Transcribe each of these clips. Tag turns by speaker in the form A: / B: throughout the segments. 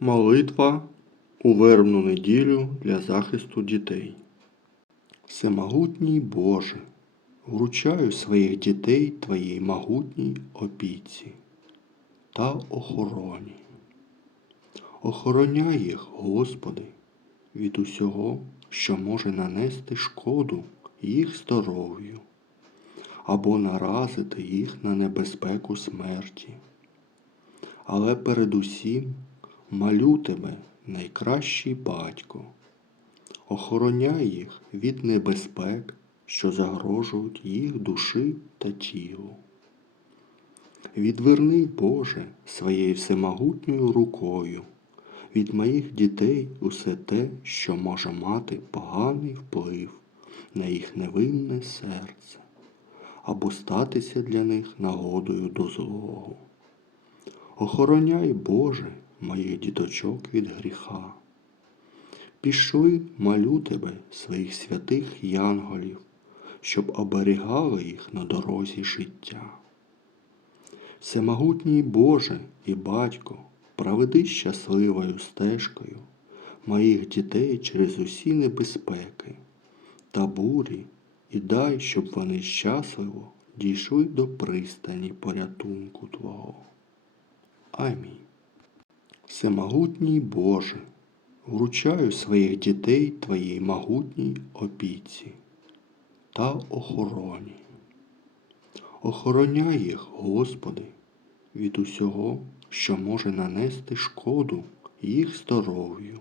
A: Молитва у вербну неділю для захисту дітей. Всемогутній Боже, вручаю своїх дітей Твоїй могутній опіці та охороні. Охороняй їх, Господи, від усього, що може нанести шкоду їх здоров'ю або наразити їх на небезпеку смерті. Але передусім молю тебе, найкращий батько, охороняй їх від небезпек, що загрожують їх душі та тілу. Відверни, Боже, своєю всемогутньою рукою від моїх дітей усе те, що може мати поганий вплив на їх невинне серце або статися для них нагодою до злого. Охороняй, Боже, моїх діточок від гріха. Пішли, молю тебе, своїх святих янголів, щоб оберігали їх на дорозі життя. Всемогутній Боже і Батько, проведи щасливою стежкою моїх дітей через усі небезпеки та бурі і дай, щоб вони щасливо дійшли до пристані порятунку Твого. Амінь. Всемогутній Боже, вручаю своїх дітей Твоїй могутній опіці та охороні. Охороняй їх, Господи, від усього, що може нанести шкоду їх здоров'ю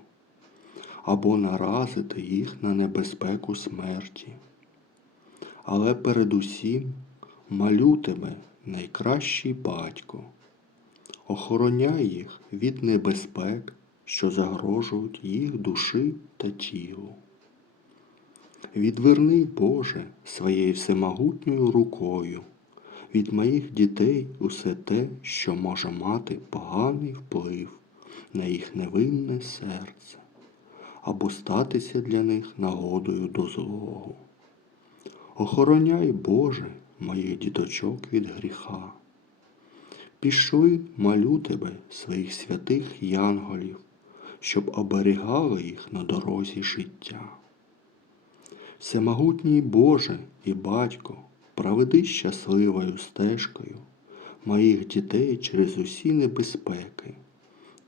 A: або наразити їх на небезпеку смерті. Але передусім молю тебе, найкращий батько, охороняй їх від небезпек, що загрожують їх душі та тілу. Відверни, Боже, своєю всемогутньою рукою від моїх дітей усе те, що може мати поганий вплив на їх невинне серце або статися для них нагодою до злого. Охороняй, Боже, моїх діточок від гріха. Пішли, молю тебе, своїх святих янголів, щоб оберігали їх на дорозі життя. Всемогутній Боже і Батько, проведи щасливою стежкою моїх дітей через усі небезпеки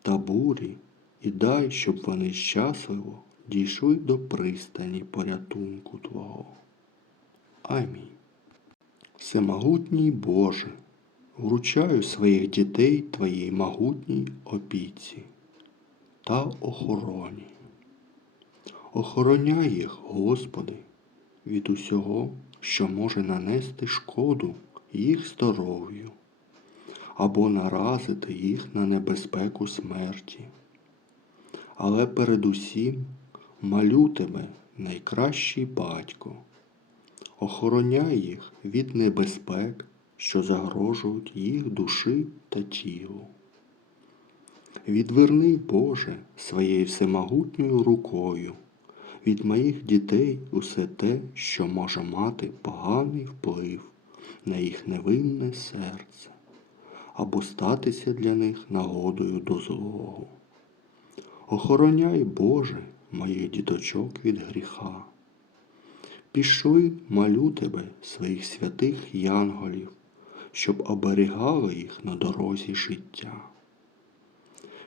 A: та бурі і дай, щоб вони щасливо дійшли до пристані порятунку Твого. Амінь. Всемогутній Боже, вручаю своїх дітей Твоїй могутній опіці та охороні. Охороняй їх, Господи, від усього, що може нанести шкоду їх здоров'ю або наразити їх на небезпеку смерті. Але передусім молю тебе, найкращий батько, охороняй їх від небезпек, що загрожують їх душі та тілу. Відверни, Боже, своєю всемогутньою рукою від моїх дітей усе те, що може мати поганий вплив на їх невинне серце або статися для них нагодою до злого. Охороняй, Боже, моїх діточок від гріха. Пішли, молю тебе, своїх святих янголів, щоб оберігали їх на дорозі життя.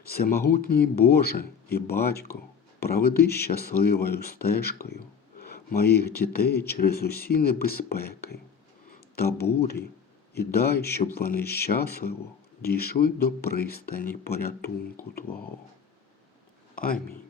A: Всемогутній Боже і Батько, проведи щасливою стежкою моїх дітей через усі небезпеки та бурі і дай, щоб вони щасливо дійшли до пристані порятунку Твого. Амінь.